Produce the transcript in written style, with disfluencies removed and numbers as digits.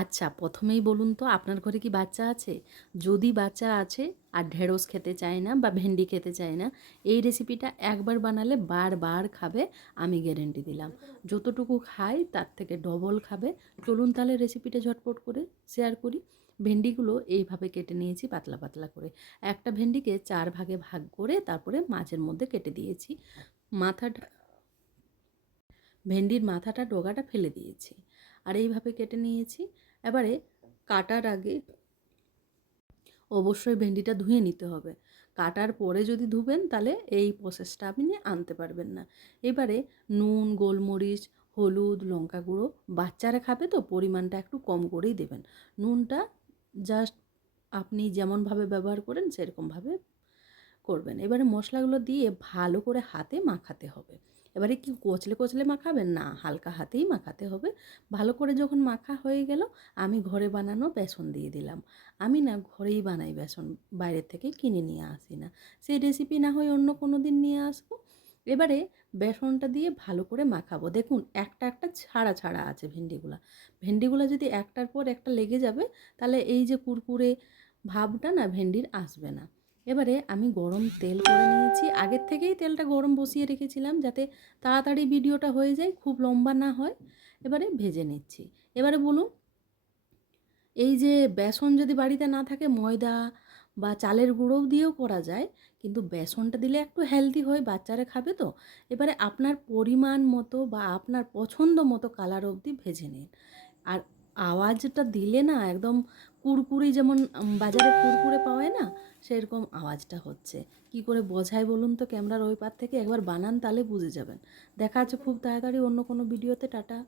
আচ্ছা, প্রথমেই বলুন তো আপনার ঘরে কি বাচ্চা আছে? যদি বাচ্চা আছে আর ঢেঁড়স খেতে চায় না বা ভেন্ডি খেতে চায় না, এই রেসিপিটা একবার বানালে বারবার খাবে, আমি গ্যারেন্টি দিলাম। যতটুকু খায় তার থেকে ডবল খাবে। চলুন তাহলে রেসিপিটা ঝটপট করে শেয়ার করি। ভেন্ডিগুলো এইভাবে কেটে নিয়েছি পাতলা পাতলা করে। একটা ভেন্ডিকে 4 ভাগে ভাগ করে তারপরে মাঝের মধ্যে কেটে দিয়েছি। মাথাটা ভেন্ডির মাথাটা ডগাটা ফেলে দিয়েছি আর এইভাবে কেটে নিয়েছি। এবারে কাটার আগে অবশ্যই ভেন্ডিটা ধুয়ে নিতে হবে। কাটার পরে যদি ধুবেন তাহলে এই প্রসেসটা আপনি আনতে পারবেন না। এবারে নুন, গোলমরিচ, হলুদ, লঙ্কা গুঁড়ো, বাচ্চারা খাবে তো পরিমাণটা একটু কম করেই দেবেন। নুনটা জাস্ট আপনি যেমনভাবে ব্যবহার করেন সেরকমভাবে করবেন। এবারে মশলাগুলো দিয়ে ভালো করে হাতে মাখাতে হবে। এবারে কি কচলে কচলে মাখাবেন না, হালকা হাতেই মাখাতে হবে। ভালো করে যখন মাখা হয়ে গেল, আমি ঘরে বানানো বেসন দিয়ে দিলাম। আমি না ঘরেই বানাই বেসন, বাইরের থেকে কিনে নিয়ে আসি না। সেই রেসিপি না হয় অন্য কোনো দিন নিয়ে আসবো। এবারে বেসনটা দিয়ে ভালো করে মাখাবো। দেখুন একটা একটা ছাড়া ছাড়া আছে ভেন্ডিগুলা। ভেন্ডিগুলা যদি একটার পর একটা লেগে যাবে তাহলে এই যে কুরকুরে ভাবটা না ভেন্ডির আসবে না। এবারে আমি গরম তেল করে নিয়েছি। আগের থেকেই তেলটা গরম বসিয়ে রেখেছিলাম যাতে তাড়াতাড়ি ভিডিওটা হয়ে যায়, খুব লম্বা না হয়। এবারে ভেজে নিচ্ছি। এবারে বলুন, এই যে বেসন যদি বাড়িতে না থাকে ময়দা বা চালের গুঁড়োও দিয়েও করা যায়, কিন্তু বেসনটা দিলে একটু হেলদি হয়, বাচ্চারা খাবে তো। এবারে আপনার পরিমাণ মতো বা আপনার পছন্দ মতো কালার অবধি ভেজে নিন। আর আওয়াজটা দিলে না একদম কুরকুরি, যেমন বাজারে কুরকুরে পাওয়া না, সেরকম আওয়াজটা হচ্ছে। কি করে বোঝায় বলুন তো ক্যামেরার ওই পার থেকে? একবার বানান তাহলে বুঝে যাবেন। দেখা আছে খুব তাড়াতাড়ি অন্য কোনো ভিডিওতে। টাটা।